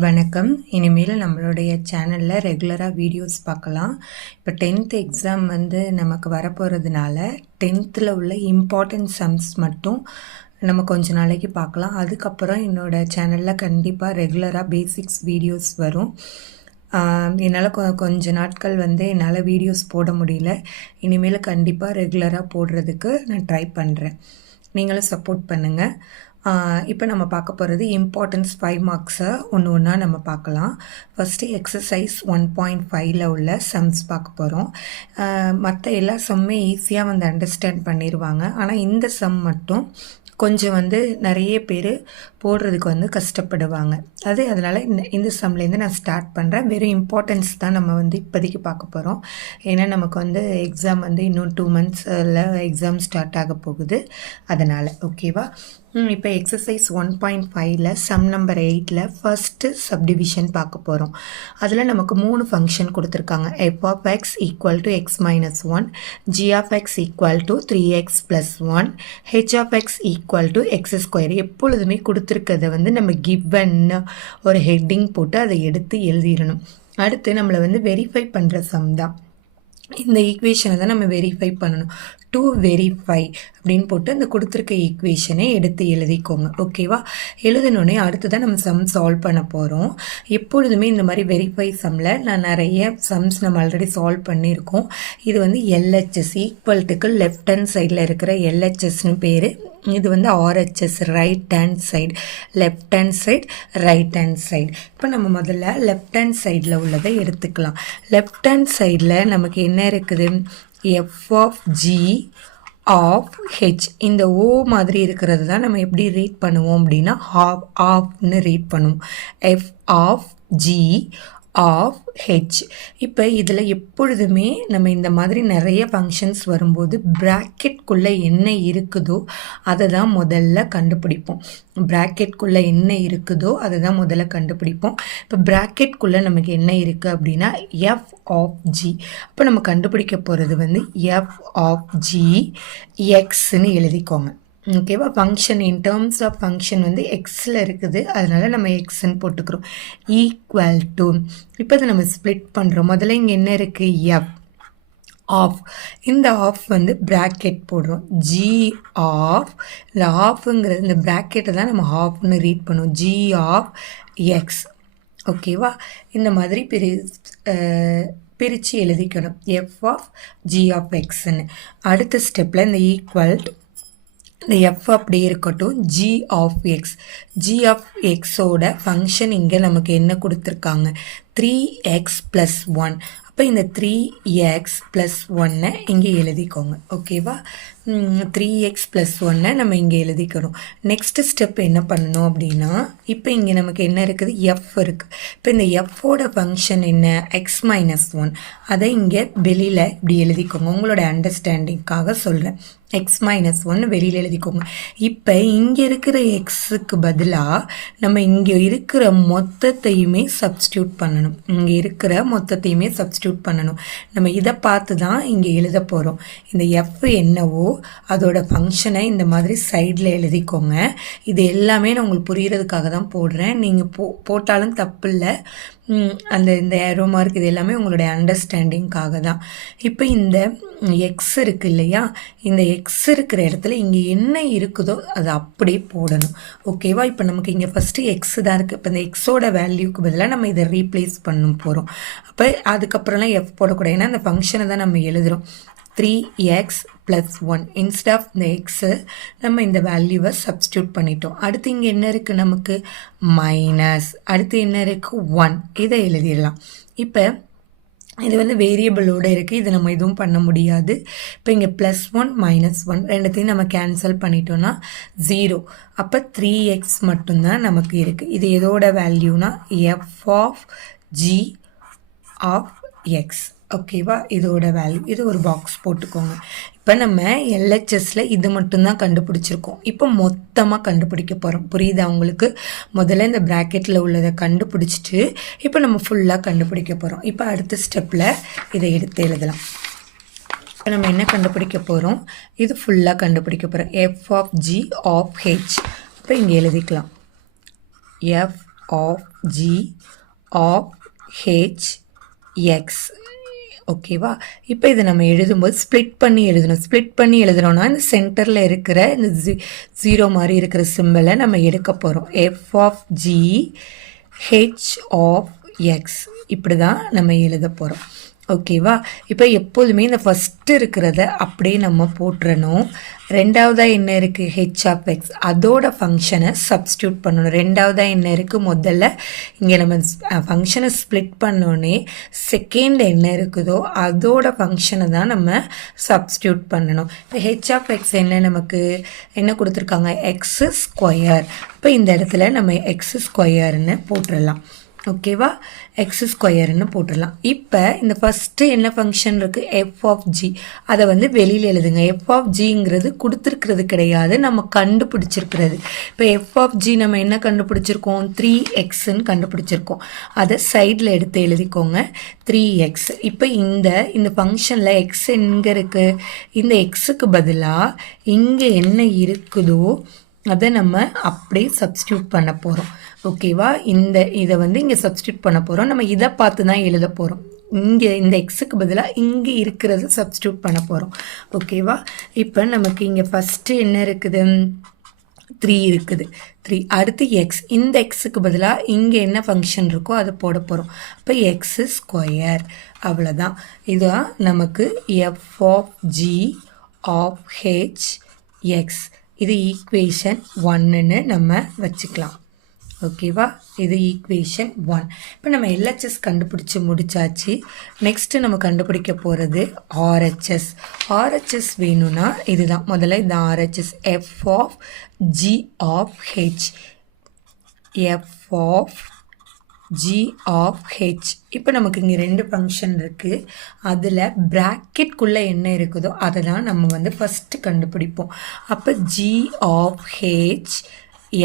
வணக்கம். இனிமேல் நம்மளுடைய சேனலில் ரெகுலராக வீடியோஸ் பார்க்கலாம். இப்போ 10th எக்ஸாம் நமக்கு வரப்போகிறதுனால 10th உள்ள இம்பார்ட்டன்ட் சம்ஸ் மட்டும் நம்ம கொஞ்ச நாளைக்கு பார்க்கலாம். அதுக்கப்புறம் என்னோடய சேனலில் கண்டிப்பாக ரெகுலராக பேசிக்ஸ் வீடியோஸ் வரும். என்னால் கொஞ்ச நாட்கள் என்னால் வீடியோஸ் போட முடியல. இனிமேல் கண்டிப்பாக ரெகுலராக போடுறதுக்கு நான் ட்ரை பண்ணுறேன். நீங்களும் சப்போர்ட் பண்ணுங்கள். இப்போ நம்ம பார்க்க போகிறது இம்பார்ட்டன்ஸ் 5 மார்க்ஸை ஒன்றா நம்ம பார்க்கலாம். ஃபஸ்ட்டு எக்ஸசைஸ் 1.5 உள்ள சம்ஸ் பார்க்க போகிறோம். மற்ற எல்லா சம்மே ஈஸியாக அண்டர்ஸ்டாண்ட் பண்ணிடுவாங்க. ஆனால் இந்த சம் மட்டும் கொஞ்சம் நிறைய பேர் போடுறதுக்கு கஷ்டப்படுவாங்க. அதனால் இந்த சம்லேருந்து நான் ஸ்டார்ட் பண்ணுறேன். வெறும் இம்பார்ட்டன்ஸ் தான் நம்ம இப்போதைக்கு பார்க்க போகிறோம். ஏன்னா நமக்கு எக்ஸாம் இன்னும் 2 monthsல எக்ஸாம் ஸ்டார்ட் ஆக போகுது. அதனால் ஓகேவா. இப்போ exercise 1.5 sum number 8 first subdivision பார்க்க போகிறோம். அதில் நமக்கு 3 ஃபங்க்ஷன் கொடுத்துருக்காங்க. f(x) = x - 1, g(x) = 3x + 1, h(x) = x². எப்பொழுதுமே கொடுத்துருக்கிறத நம்ம கிவன் ஒரு ஹெட்டிங் போட்டு அதை எடுத்து எழுதிடணும். அடுத்து நம்மளை வெரிஃபை பண்ணுற சம் தான். இந்த ஈக்குவேஷனை தான் நம்ம வெரிஃபை பண்ணணும். டு வெரிஃபை அப்படின்னு போட்டு அந்த கொடுத்துருக்க ஈக்குவேஷனை எடுத்து எழுதிக்கோங்க. ஓகேவா. எழுதினோடனே அடுத்து தான் நம்ம சம் சால்வ் பண்ண போகிறோம். எப்பொழுதுமே இந்த மாதிரி வெரிஃபை சம்மில் நான் நிறைய சம்ஸ் நம்ம ஆல்ரெடி சால்வ் பண்ணியிருக்கோம். இது எல்ஹெச்எஸ் ஈக்குவல்ட்டுக்கு லெஃப்ட் ஹேண்ட் சைடில் இருக்கிற எல்ஹெச்எஸ்னு பேர். இது RHS right hand side, left hand side, right hand side. இப்போ நம்ம முதல்ல லெஃப்ட் ஹேண்ட் சைடில் உள்ளதை எடுத்துக்கலாம். லெஃப்ட் ஹேண்ட் சைடில் நமக்கு என்ன இருக்குது? f(g) of H. இந்த ஓ மாதிரி இருக்கிறது தான் நம்ம எப்படி ரீட் பண்ணுவோம் அப்படின்னா ஆஃப்னு ரீட் பண்ணுவோம். f(g) of H. இப்போ இதில் எப்பொழுதுமே நம்ம இந்த மாதிரி நிறைய ஃபங்க்ஷன்ஸ் வரும்போது ப்ராக்கெட்குள்ளே என்ன இருக்குதோ அதை தான் முதல்ல கண்டுபிடிப்போம். ப்ராக்கெட்குள்ளே என்ன இருக்குதோ அதை தான் முதல்ல கண்டுபிடிப்போம். இப்போ ப்ராக்கெட்குள்ளே நமக்கு என்ன இருக்குது அப்படின்னா f(g). அப்போ நம்ம கண்டுபிடிக்க போகிறது f(g) எக்ஸ்ன்னு எழுதிக்கோங்க. ஓகேவா. Function in terms of function எக்ஸில் இருக்குது. அதனால் நம்ம எக்ஸ்ன்னு போட்டுக்கிறோம். ஈக்குவல் டு, இப்போ அதை நம்ம ஸ்ப்ளிட் பண்ணுறோம். முதல்ல இங்கே என்ன இருக்குது? F of. இந்த ஆஃப் ப்ராக்கெட் போடுறோம். G of. இந்த ஆஃப்ங்கிறது இந்த ப்ராக்கெட்டை தான் நம்ம ஆஃப்னு ரீட் பண்ணுவோம். G of X. ஓகேவா. இந்த மாதிரி பிரித்து எழுதிக்கணும். f(g) ஆஃப் எக்ஸ்ன்னு. அடுத்த ஸ்டெப்பில் இந்த ஈக்குவல் இந்த எஃப் அப்படி இருக்கட்டும். G of X. G of எக்ஸோட ஃபங்க்ஷன் இங்கே நமக்கு என்ன கொடுத்துருக்காங்க? 3x + 1. அப்போ இந்த 3x + 1 இங்கே எழுதிக்கோங்க. ஓகேவா. 3x + 1 நம்ம இங்கே எழுதிக்கிறோம். நெக்ஸ்ட் ஸ்டெப் என்ன பண்ணணும் அப்படின்னா, இப்போ இங்கே நமக்கு என்ன இருக்குது? எஃப் இருக்குது. இப்போ இந்த எஃப்போட ஃபங்க்ஷன் என்ன? x - 1. அதை இங்கே வெளியில் இப்படி எழுதிக்கோங்க. உங்களோட அண்டர்ஸ்டாண்டிங்காக சொல்கிறேன். x - 1 வெளியில் எழுதிக்கோங்க. இப்போ இங்கே இருக்கிற எக்ஸுக்கு பதிலாக நம்ம இங்கே இருக்கிற மொத்தத்தையுமே சப்ஸ்டியூட் பண்ணணும். இங்கே இருக்கிற மொத்தத்தையுமே சப்ஸ்டியூட் பண்ணணும். நம்ம இதை பார்த்து தான் இங்கே எழுத போகிறோம். இந்த எஃப் என்னவோ அதோட ஃபங்க்ஷனை இந்த மாதிரி சைடில் எழுதிக்கோங்க. இது எல்லாமே நான் உங்களுக்கு புரிகிறதுக்காக தான் போடுறேன். நீங்கள் போட்டாலும் தப்பு இல்லை. இந்த ஏரோ மார்க் இது எல்லாமே உங்களுடைய அண்டர்ஸ்டாண்டிங்காக தான். இப்போ இந்த எக்ஸ் இருக்குது இல்லையா, இந்த எக்ஸ் இருக்கிற இடத்துல இங்கே என்ன இருக்குதோ அதை அப்படியே போடணும். ஓகேவா. இப்போ நமக்கு இங்கே ஃபஸ்ட்டு எக்ஸ் தான் இருக்குது. இப்போ இந்த எக்ஸோட வேல்யூக்கு பதிலாக நம்ம இதை ரீப்ளேஸ் பண்ண போகிறோம். அப்போ அதுக்கப்புறம்லாம் எஃப் போடக்கூடாது. ஏன்னா அந்த ஃபங்க்ஷனை தான் நம்ம எழுதுகிறோம். 3x + 1. இன்ஸ்ட் ஆஃப் இந்த எக்ஸு நம்ம இந்த வேல்யூவை சப்ஸ்டியூட் பண்ணிட்டோம். அடுத்து இங்கே என்ன இருக்குது? நமக்கு மைனஸ். அடுத்து என்ன இருக்குது? 1. இதை எழுதிடலாம். இப்போ இது வேரியபிளோடு இருக்குது. இது நம்ம எதுவும் பண்ண முடியாது. இப்போ இங்கே +1 -1 ரெண்டுத்தையும் நம்ம கேன்சல் பண்ணிட்டோன்னா 0. அப்போ 3x மட்டும்தான் நமக்கு இருக்குது. இது எதோட வேல்யூனா f(g) ஆஃப் எக்ஸ். ஓகேவா. இதோட வேல்யூ. இது ஒரு பாக்ஸ் போட்டுக்கோங்க. இப்போ நம்ம எல்ஹெச்எஸில் இது மட்டும்தான் கண்டுபிடிச்சிருக்கோம். இப்போ மொத்தமாக கண்டுபிடிக்க போகிறோம். புரியுதா உங்களுக்கு? முதல்ல இந்த ப்ராக்கெட்டில் உள்ளதை கண்டுபிடிச்சிட்டு இப்போ நம்ம ஃபுல்லாக கண்டுபிடிக்க போகிறோம். இப்போ அடுத்த ஸ்டெப்பில் இதை எடுத்து எழுதலாம். இப்போ நம்ம என்ன கண்டுபிடிக்க போகிறோம்? இது ஃபுல்லாக கண்டுபிடிக்க போகிறோம். f(g) of h. இப்போ இங்கே எழுதிக்கலாம். f of G of H X. ஓகேவா? இப்போ இதை நம்ம எழுதும்போது ஸ்ப்ளிட் பண்ணி எழுதணும். ஸ்ப்ளிட் பண்ணி எழுதுனோன்னா இந்த சென்டரில் இருக்கிற இந்த ஜீரோ மாதிரி இருக்கிற சிம்பிளை நம்ம எடுக்க போகிறோம். F of G H of X இப்படி தான் நம்ம எழுத போகிறோம். ஓகேவா? இப்போ எப்போதுமே இந்த ஃபஸ்ட்டு இருக்கிறத அப்படியே நம்ம போட்டுறணும். ரெண்டாவதாக என்ன இருக்குது? ஹெச் ஆஃப் எக்ஸ், அதோட ஃபங்க்ஷனை சப்ஸ்டியூட் பண்ணணும். ரெண்டாவதாக என்ன இருக்குது? முதல்ல இங்கே நம்ம ஃபங்க்ஷனை ஸ்ப்ளிட் பண்ணோன்னே செகண்ட் என்ன இருக்குதோ அதோட ஃபங்க்ஷனை தான் நம்ம சப்ஸ்டியூட் பண்ணணும். இப்போ ஹெச் ஆஃப் எக்ஸ் என்ன நமக்கு என்ன கொடுத்துருக்காங்க? X square. இப்போ இந்த இடத்துல நம்ம எக்ஸ் ஸ்கொயர்னு போட்டுடலாம். ஓகேவா? எக்ஸ் ஸ்கொயர்னு போட்டுடலாம். இப்போ இந்த ஃபஸ்ட்டு என்ன ஃபங்க்ஷன் இருக்குது? F of G. அதை வந்து வெளியில் எழுதுங்க. எஃப் ஆஃப் ஜிங்கிறது கொடுத்துருக்கிறது கிடையாது, நம்ம கண்டுபிடிச்சிருக்கிறது. இப்போ எஃப் ஆஃப் ஜி நம்ம என்ன கண்டுபிடிச்சிருக்கோம்? 3xன்னு கண்டுபிடிச்சிருக்கோம். அதை சைடில் எடுத்து எழுதிக்கோங்க, 3x. இப்போ இந்த ஃபங்க்ஷனில் எக்ஸ் எங்கே இருக்குது? இந்த எக்ஸுக்கு பதிலாக இங்கே என்ன இருக்குதோ அதை நம்ம அப்படியே சப்ஸ்டியூட் பண்ண போகிறோம். ஓகேவா? இதை வந்து இங்கே சப்ஸ்டியூட் பண்ண போகிறோம். நம்ம இதை பார்த்து தான் எழுத போகிறோம். இங்கே இந்த எக்ஸுக்கு பதிலாக இங்கே இருக்கிறது சப்ஸ்டியூட் பண்ண போகிறோம். ஓகேவா? இப்போ நமக்கு இங்கே ஃபஸ்ட்டு என்ன இருக்குது? 3 இருக்குது. 3 அடுத்து எக்ஸ். இந்த எக்ஸுக்கு பதிலாக இங்கே என்ன ஃபங்க்ஷன் இருக்கோ அதை போட போகிறோம். இப்போ எக்ஸ் ஸ்கொயர். அவ்வளோதான். இதுதான் நமக்கு F of G of H X. இது ஈக்குவேஷன் 1ன்னு நம்ம வச்சுக்கலாம். ஓகேவா? இது ஈக்குவேஷன் 1. இப்போ நம்ம எல்ஹெச்எஸ் கண்டுபிடிச்சி முடிச்சாச்சு. நெக்ஸ்ட்டு நம்ம கண்டுபிடிக்க போகிறது ஆர்ஹெச்எஸ். ஆர்ஹெச்எஸ் வேணும்னா இதுதான். முதல்ல இந்த RHS F of G of H, F of G of H. இப்போ நமக்கு இங்கே 2 ஃபங்க்ஷன் இருக்குது. அதில் ப்ராக்கெட்குள்ளே என்ன இருக்குதோ அதை தான் நம்ம வந்து ஃபஸ்ட்டு கண்டுபிடிப்போம். அப்போ G of H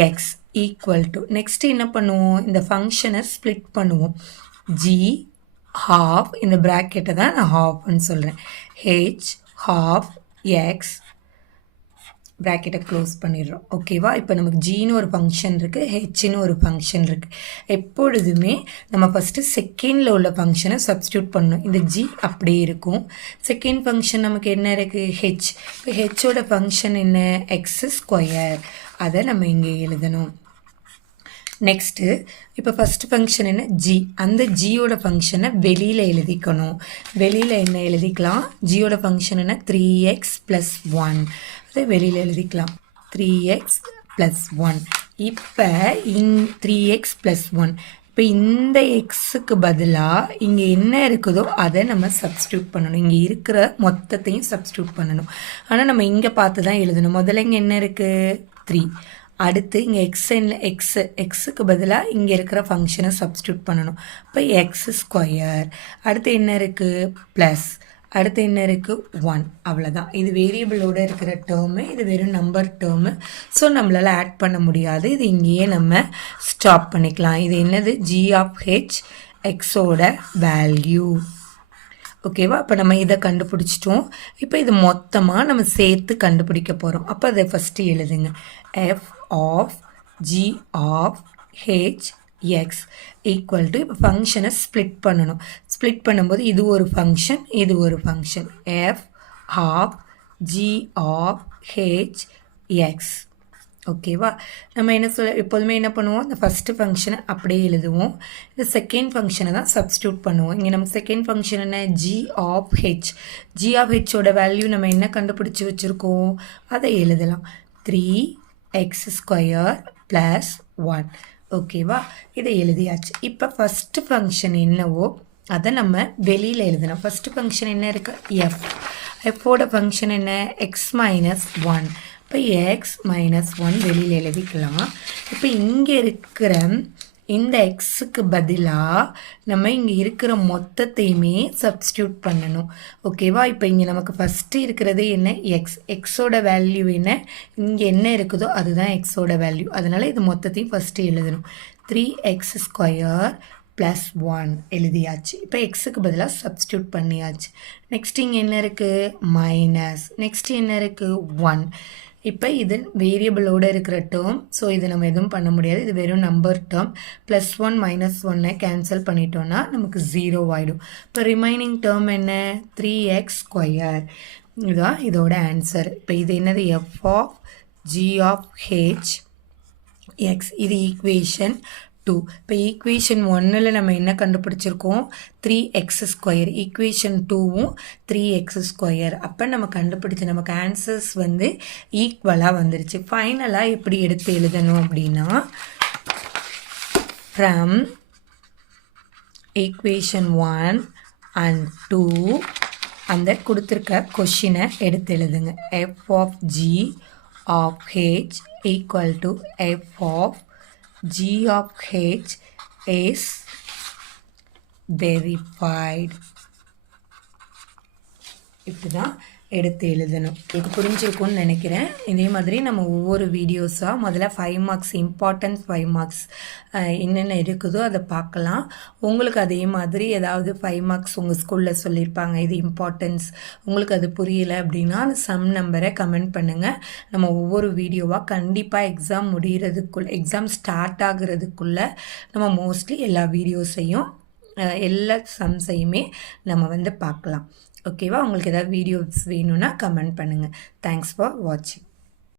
X equal to next என்ன பண்ணுவோம்? இந்த ஃபங்க்ஷனை ஸ்ப்ளிட் பண்ணுவோம். ஜி ஹாஃப், இந்த ப்ராக்கெட்டை தான் நான் ஹாஃப்னு சொல்கிறேன், ஹெச் ஹாஃப் எக்ஸ், ப்ராக்கெட்டை க்ளோஸ் பண்ணிடுறோம். ஓகேவா? இப்போ நமக்கு ஜின்னு ஒரு ஃபங்க்ஷன் இருக்குது, ஹெச்னு ஒரு ஃபங்க்ஷன் இருக்குது. எப்பொழுதுமே நம்ம ஃபஸ்ட்டு செகண்டில் உள்ள ஃபங்க்ஷனை சப்ஸ்டியூட் பண்ணணும். இந்த ஜி அப்படியே இருக்கும். செகண்ட் ஃபங்க்ஷன் நமக்கு என்ன இருக்குது? ஹெச். இப்போ ஹெச்சோட ஃபங்க்ஷன் என்ன? X square. அதை நம்ம இங்கே எழுதணும். நெக்ஸ்ட்டு இப்போ ஃபஸ்ட்டு ஃபங்க்ஷன் என்ன? ஜி. அந்த ஜியோட ஃபங்க்ஷனை வெளியில் எழுதிக்கணும். வெளியில் என்ன எழுதிக்கலாம்? ஜியோட ஃபங்க்ஷன் என்ன? 3x + 1. அதை வெளியில் எழுதிக்கலாம், 3x + 1. இப்போ 3x + 1. இப்போ இந்த எக்ஸுக்கு பதிலாக இங்கே என்ன இருக்குதோ அதை நம்ம சப்ஸ்டியூட் பண்ணணும். இங்கே இருக்கிற மொத்தத்தையும் சப்ஸ்டியூட் பண்ணணும். ஆனால் நம்ம இங்கே பார்த்து தான் எழுதணும். முதல்ல இங்கே என்ன இருக்குது? 3. அடுத்து இங்கே எக்ஸுக்கு பதிலாக இங்கே இருக்கிற ஃபங்க்ஷனை சப்ஸ்டியூட் பண்ணணும். இப்போ எக்ஸ் ஸ்கொயர். அடுத்து என்ன இருக்குது? ப்ளஸ். அடுத்து என்ன இருக்குது? 1. அவ்வளோதான். இது வேரியபிளோடு இருக்கிற டேர்மு, இது வெறும் நம்பர் டேர்மு. ஸோ நம்மளால் ஆட் பண்ண முடியாது. இது இங்கேயே நம்ம ஸ்டாப் பண்ணிக்கலாம். இது என்னது? ஜி ஆஃப் ஹெச் எக்ஸோட வேல்யூ. ஓகேவா? அப்போ நம்ம இதை கண்டுபிடிச்சிட்டோம். இப்போ இது மொத்தமாக நம்ம சேர்த்து கண்டுபிடிக்க போகிறோம். அப்போ அதை ஃபஸ்ட்டு எழுதுங்க. F of G of H X equal to, இப்போ ஃபங்க்ஷனை ஸ்ப்ளிட் பண்ணணும். ஸ்ப்ளிட் பண்ணும்போது இது ஒரு ஃபங்க்ஷன், இது ஒரு function. F of G of H X. ஓகேவா? நம்ம என்ன எப்போதுமே என்ன பண்ணுவோம்? இந்த ஃபஸ்ட்டு ஃபங்க்ஷனை அப்படியே எழுதுவோம். இந்த செகண்ட் ஃபங்க்ஷனை தான் சப்ஸ்டியூட் பண்ணுவோம். இங்கே நம்ம செகண்ட் ஃபங்க்ஷன் என்ன? G of H. G of ஹெச்சோட வேல்யூ நம்ம என்ன கண்டுபிடிச்சி வச்சுருக்கோம்? அதை எழுதலாம், 3x ஸ்கொயர் + 1. ஓகேவா? இதை எழுதியாச்சு. இப்போ ஃபஸ்ட்டு ஃபங்க்ஷன் என்னவோ அதை நம்ம வெளியில் எழுதணும். ஃபஸ்ட்டு ஃபங்க்ஷன் என்ன இருக்குது? எஃப். எஃப்போட ஃபங்க்ஷன் என்ன? எக்ஸ் - 1. இப்போ எக்ஸ் - 1 வெளியில் எழுதிக்கலாம். இப்போ இங்கே இருக்கிற இந்த எக்ஸுக்கு பதிலாக நம்ம இங்கே இருக்கிற மொத்தத்தையுமே சப்ஸ்டியூட் பண்ணணும். ஓகேவா? இப்போ இங்கே நமக்கு ஃபஸ்ட்டு இருக்கிறது என்ன? எக்ஸோட வேல்யூ என்ன? இங்கே என்ன இருக்குதோ அதுதான் எக்ஸோட வேல்யூ. அதனால் இது மொத்தத்தையும் ஃபஸ்ட்டு எழுதணும். 3x ஸ்கொயர் + 1 எழுதியாச்சு. இப்போ எக்ஸுக்கு பதிலாக சப்ஸ்டியூட் பண்ணியாச்சு. நெக்ஸ்ட் இங்கே என்ன இருக்குது? மைனஸ். நெக்ஸ்ட் என்ன இருக்குது? 1. இப்போ இது வேரியபிளோடு இருக்கிற டேர்ம். ஸோ இது நம்ம எதுவும் பண்ண முடியாது. இது வெறும் நம்பர் டேர்ம். +1 -1 கேன்சல் பண்ணிட்டோன்னா நமக்கு 0 ஆகிடும். இப்போ ரிமைனிங் டேர்ம் என்ன? 3x². இதுதான் இதோட ஆன்சர். இப்போ இது என்னது? f(g(h) x. இது ஈக்குவேஷன் 2. இப்போ ஈக்குவேஷன் 1ல் நம்ம என்ன கண்டுபிடிச்சிருக்கோம்? 3x². ஈக்குவேஷன் 2வும் 3x². அப்போ நம்ம கண்டுபிடிச்ச நமக்கு ஆன்சர்ஸ் வந்து ஈக்குவலாக வந்துருச்சு. ஃபைனலாக எப்படி எடுத்து எழுதணும் அப்படின்னா, ஃப்ரம் ஈக்குவேஷன் 1 and 2 அந்த கொடுத்துருக்க கொஷினை எடுத்து எழுதுங்க. f(g(h) equal to f(g(h) is verified. இப்படி தான் எடுத்து எழுதணும். இது புரிஞ்சிருக்கும்னு நினைக்கிறேன். இதே மாதிரி நம்ம ஒவ்வொரு வீடியோஸாக முதல்ல 5 மார்க்ஸ் இம்பார்ட்டன்ஸ் 5 மார்க்ஸ் என்னென்ன இருக்குதோ அதை பார்க்கலாம். உங்களுக்கு அதே மாதிரி ஏதாவது 5 மார்க்ஸ் உங்கள் ஸ்கூலில் சொல்லியிருப்பாங்க, இது இம்பார்ட்டன்ஸ், உங்களுக்கு அது புரியலை அப்படின்னா அந்த சம் நம்பரை கமெண்ட் பண்ணுங்கள். நம்ம ஒவ்வொரு வீடியோவாக கண்டிப்பாக எக்ஸாம் முடிகிறதுக்குள்ளே, எக்ஸாம் ஸ்டார்ட் ஆகுறதுக்குள்ளே நம்ம மோஸ்ட்லி எல்லா வீடியோஸையும் எல்லா சம்ஸையுமே நம்ம வந்து பார்க்கலாம். ஓகேவா? உங்களுக்கு ஏதாவது வீடியோஸ் வேணும்னா கமெண்ட் பண்ணுங்கள். தேங்க்ஸ் ஃபார் வாட்சிங்.